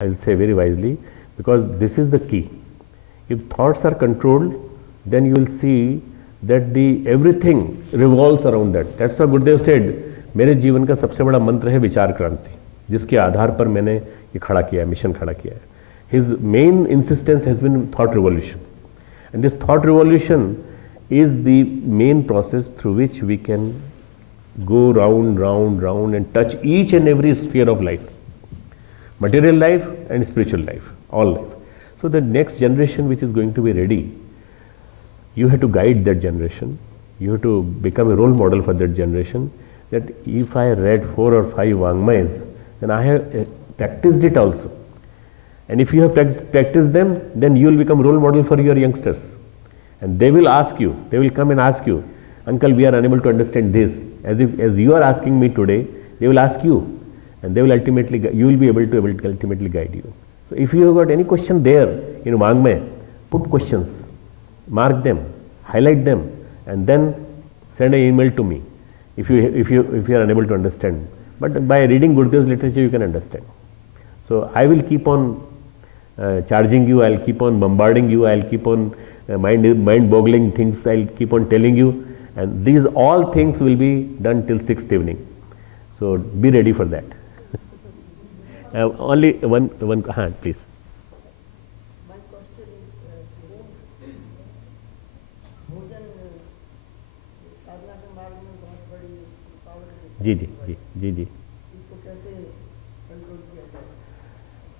I'll say very wisely, because this is the key. If thoughts are controlled, then you will see that the everything revolves around that. That's why Gurudev said, मेरे जीवन का सबसे बड़ा मंत्र है विचार क्रांति, जिसके आधार पर मैंने ये खड़ा किया है, मिशन खड़ा किया है. His main insistence has been thought revolution, and this thought revolution is the main process through which we can go round, round, round and touch each and every sphere of life. Material life and spiritual life, all life. So the next generation which is going to be ready, you have to guide that generation. You have to become a role model for that generation. That if I read 4 or 5 Vangmayas, then I have practiced it also. And if you have practiced them, then you will become role model for your youngsters. And they will ask you, they will come and ask you, Uncle, we are unable to understand this. As you are asking me today, they will ask you. And they will ultimately, you will be able to ultimately guide you. So if you have got any question there in Vangmaya, put questions, mark them, highlight them, and then send an email to me if you are unable to understand. But by reading Gurudev's literature, you can understand. So I will keep on charging you, I'll keep on bombarding you, I'll keep on mind-boggling things, I'll keep on telling you, and these all things will be done till 6th evening. So be ready for that. Only one please. My question is, भोजन साधना के मार्ग में बहुत बड़ी रुकावट है। जी। इसको कैसे कंट्रोल किया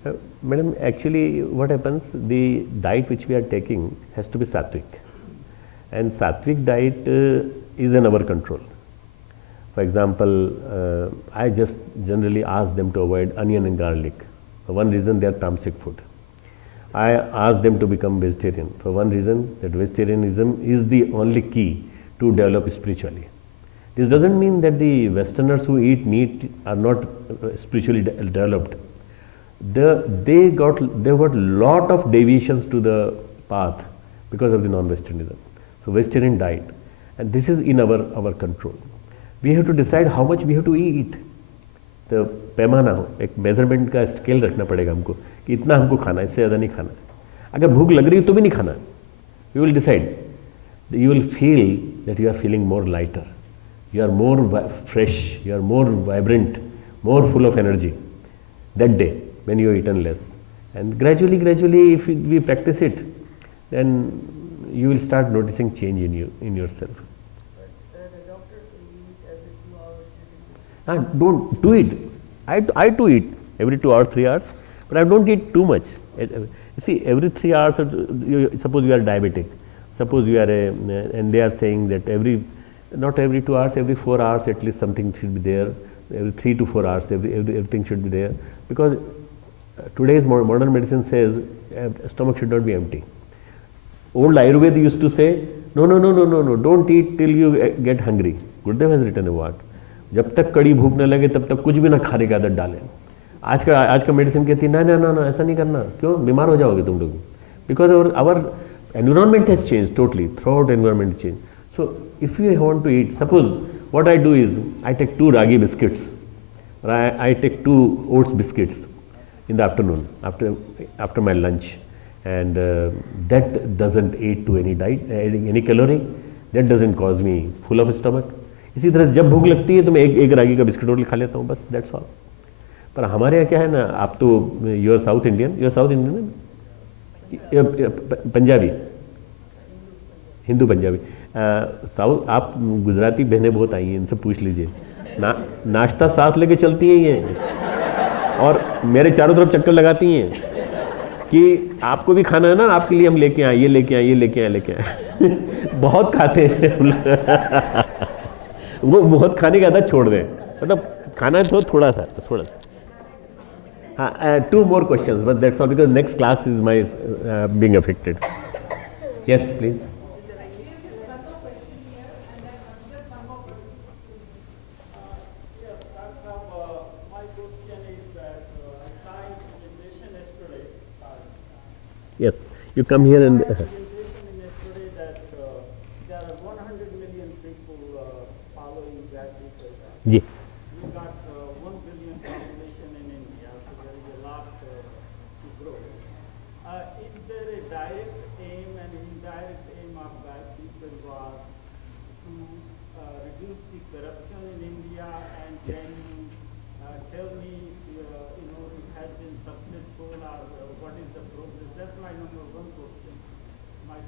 जाए? Madam, actually what happens, the diet which we are taking has to be sattvic, and sattvic diet is in our control. For example, I just generally ask them to avoid onion and garlic. For one reason, they are tamasic food. I ask them to become vegetarian. For one reason, that vegetarianism is the only key to develop spiritually. This doesn't mean that the Westerners who eat meat are not spiritually developed. They got lot of deviations to the path because of the non-Westernism. So vegetarian diet, and this is in our control. We have to decide how much we have to eat. तो पैमाना हो, एक measurement का scale रखना पड़ेगा हमको कि इतना हमको खाना, इससे ज़्यादा नहीं खाना. अगर भूख लग रही है तो भी नहीं खाना. You will decide. You will feel that you are feeling more lighter. You are more fresh. You are more vibrant, more full of energy that day when you have eaten less. And gradually, if we practice it, then you will start noticing change in yourself. Don't do it. I too eat every 2 hours, 3 hours, but I don't eat too much. You see, every 3 hours, suppose you are diabetic, suppose you are and they are saying that not every 2 hours, every 4 hours at least something should be there. Every 3 to 4 hours, everything should be there, because today's modern medicine says stomach should not be empty. Old Ayurveda used to say, no, don't eat till you get hungry. Gurudev has written a word. जब तक कड़ी भूख न लगे तब तक कुछ भी ना खाने की आदत डालें. आज का मेडिसिन कहती है ना ऐसा नहीं करना. क्यों? बीमार हो जाओगे तुम लोग. Because our environment has change totally, throughout environment change. So if you want to eat, suppose what I do is I take 2 ragi biscuits, or I take 2 oats biscuits in the afternoon after my lunch, and that doesn't aid to any diet, any calorie. That doesn't cause me full of stomach. इसी तरह जब भूख लगती है तो मैं एक रागी का बिस्किट और खा लेता हूँ, बस, दैट्स ऑल. पर हमारे यहाँ क्या है ना, आप तो you are South Indian Punjabi, Hindu Punjabi. South, आप गुजराती बहनें बहुत आई हैं, इनसे पूछ लीजिए. नाश्ता साथ लेके चलती हैं ये, और मेरे चारों तरफ चक्कर लगाती हैं कि आपको भी खाना है ना, आपके लिए हम लेके आए, ये लेके आए. बहुत खाते हैं. वो बहुत खाने की आदत छोड़ दें, मतलब खाना है तो थोड़ा सा. हाँ, 2 more questions, but that's all, because next class is my being affected. Yes, please. Yes, you come here and. Ji. You got 1 billion population in India, so there is a lot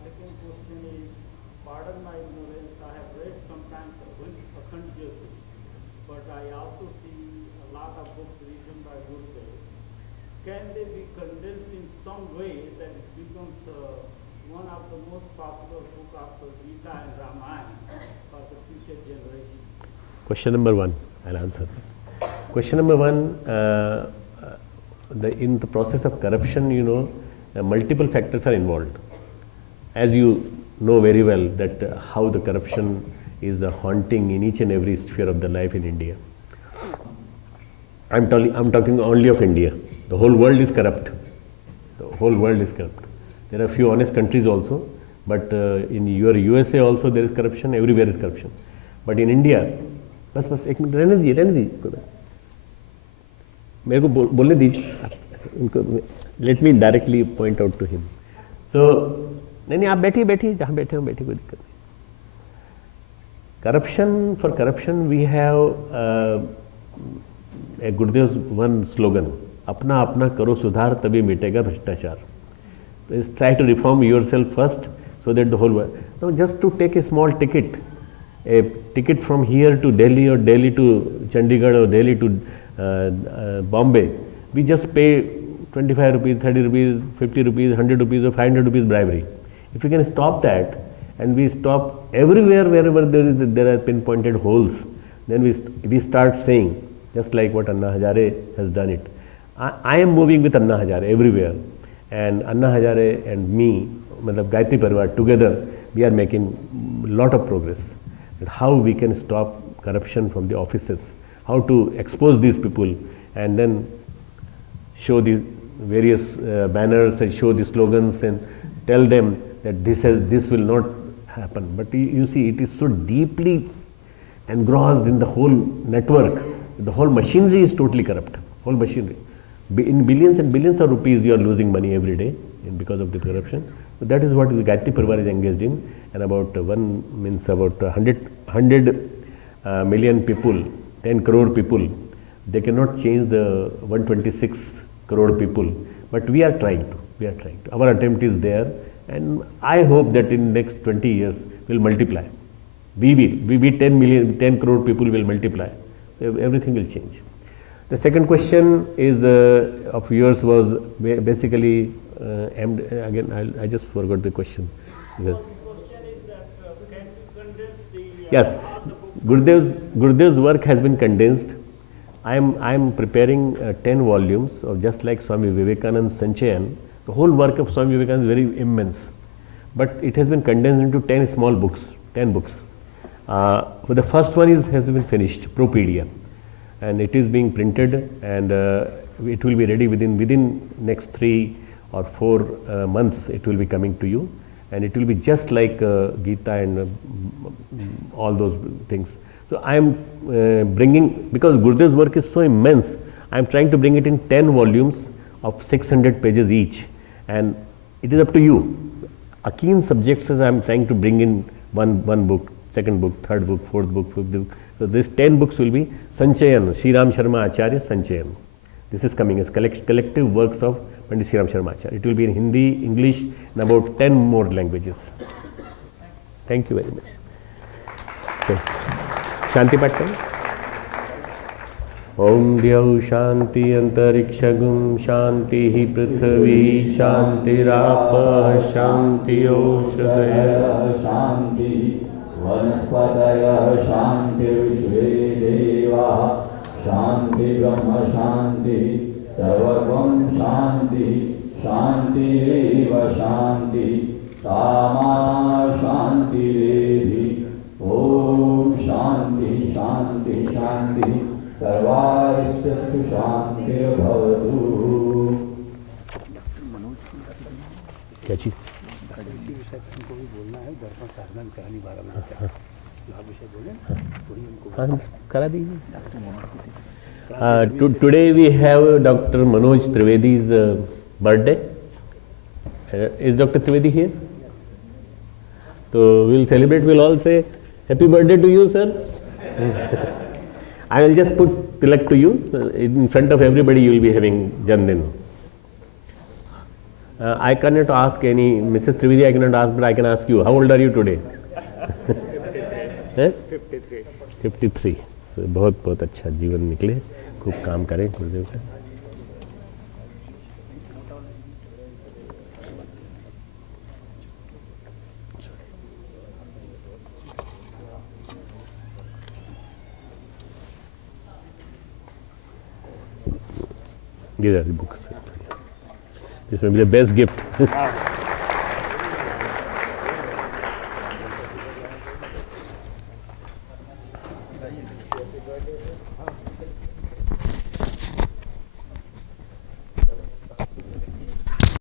second question is, pardon my ignorance, I have read sometimes Akhand Jyoti, but I also see a lot of books written by Gurudev. Can they be condensed in some way that it becomes one of the most popular book after Gita and Ramayana for the future generation? Question number one, I'll answer. Question number one, in the process of corruption, multiple factors are involved. As you know very well that how the corruption is haunting in each and every sphere of the life in India. I'm talking only of India. The whole world is corrupt. The whole world is corrupt. There are a few honest countries also, but in your USA also there is corruption, everywhere is corruption. But in India, बस एक minute रहने दीजिए मेरे को बोलने दीजिए उनको let me directly point out to him so नहीं आप बैठिए जहाँ बैठे हो बैठिए कोई दिक्कत नहीं corruption for corruption we have a Gurudev one slogan अपना अपना करो सुधार तभी मिटेगा भ्रष्टाचार try to reform yourself first so that the whole world. Now just to take a small ticket, a ticket from here to Delhi or Delhi to Chandigarh or Delhi to Bombay, we just pay 25 rupees, 30 rupees, 50 rupees, 100 rupees or 500 rupees bribery. If we can stop that and we stop everywhere wherever there are pinpointed holes, then we start saying, just like what Anna Hazare has done it. I am moving with Anna Hazare everywhere, and Anna Hazare and me, Gayatri Parivar, together we are making lot of progress. That how we can stop corruption from the offices, how to expose these people and then show the various banners and show the slogans and tell them that this will not happen. But you see, it is so deeply engrossed in the whole network. The whole machinery is totally corrupt. Whole machinery. In billions and billions of rupees you are losing money every day because of the corruption. So that is what the Gayatri Parivar is engaged in, and about 100 million people, 10 crore people, they cannot change the 126 crore people, but we are trying to. Our attempt is there, and I hope that in next 20 years we will multiply. We 10 crore people will multiply, so everything will change. The second question is of yours was basically, again I just forgot the question. The question is that can you condense the Yes, Gurudev's work has been condensed. I am preparing 10 volumes of just like Swami Vivekananda Sanchayan. The whole work of Swami Vivekananda is very immense, but it has been condensed into 10 small books, 10 books. But the first one has been finished, Propedia, and it is being printed, and it will be ready within next 3 or 4 months. It will be coming to you, and it will be just like Gita and all those things. So I am bringing, because Gurudev's work is so immense, I am trying to bring it in 10 volumes of 600 pages each, and it is up to you. Keen subjects I am trying to bring in one book, second book, third book, fourth book, fifth book. So these 10 books will be Sanchayan, Sri Ram Sharma Acharya Sanchayan. This is coming as collective works of Pandit Sri Ram Sharma Acharya. It will be in Hindi, English, and about 10 more languages. Thank you very much. Okay. Shanti Path karo. Om Dhyau Shanti Antarikshagum Shanti Hi Prithvi Shanti Rapa Shanti Oshadaya Shanti Vanaspataya Shanti Vishve Deva Shanti Brahma Shanti Sarvatam Shanti Shanti Eva Shanti Tama Shanti Devi Om Shanti Shanti Shanti Sarvarishtastu Shanti Bhavatu. क्या चीज इसी विषय पर हमको भी बोलना है, दर्पण साधना में कहानी 12 बजे तक जो आप विषय बोले वही हमको करा दीजिए. Today we have Dr. Manoj Trivedi's birthday. Is Dr. Trivedi here? So we will celebrate. We will all say happy birthday to you, sir. I will just put tilak to you in front of everybody. You will be having Janmdin. I cannot ask any, Mrs. Trivedi I cannot ask, but I can ask you, how old are you today? 53. 53. तो बहुत बहुत अच्छा जीवन निकले, खूब काम करें गुरुदेव का. These are the books. This may be the best gift.